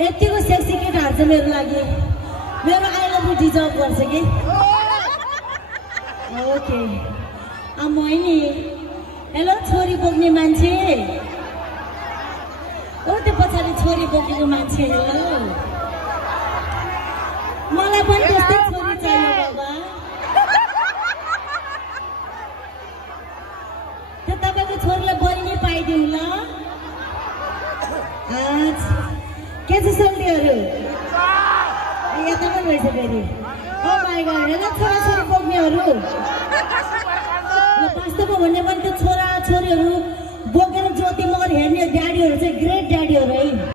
यतिको सेक्सी केटाहरू चाहिँ मेरो लागि मेरो आई लभ यु डिजर्भ गर्छ कि ओके नि हेलो छोरी बोक्ने मान्छे ओ त्यो पछाडि छोरी बोकेको मान्छे हेलो मलाई पनि त्यस्तै छोरी चाहियो बाबा त्यो तपाईको छोरीलाई बहिनी पाइदिनु ल के छ सल्टीहरू यता पनि रहेछ फेरि ओ माई गॉड हेलो छोराछोरी बोक्नेहरू वास्तवमा भन्ने पनि त्यो छोरा छोरीहरू बोकेर ज्योति मगर हेर्ने ड्याडीहरू चाहिँ ग्रेट ड्याडीहरू है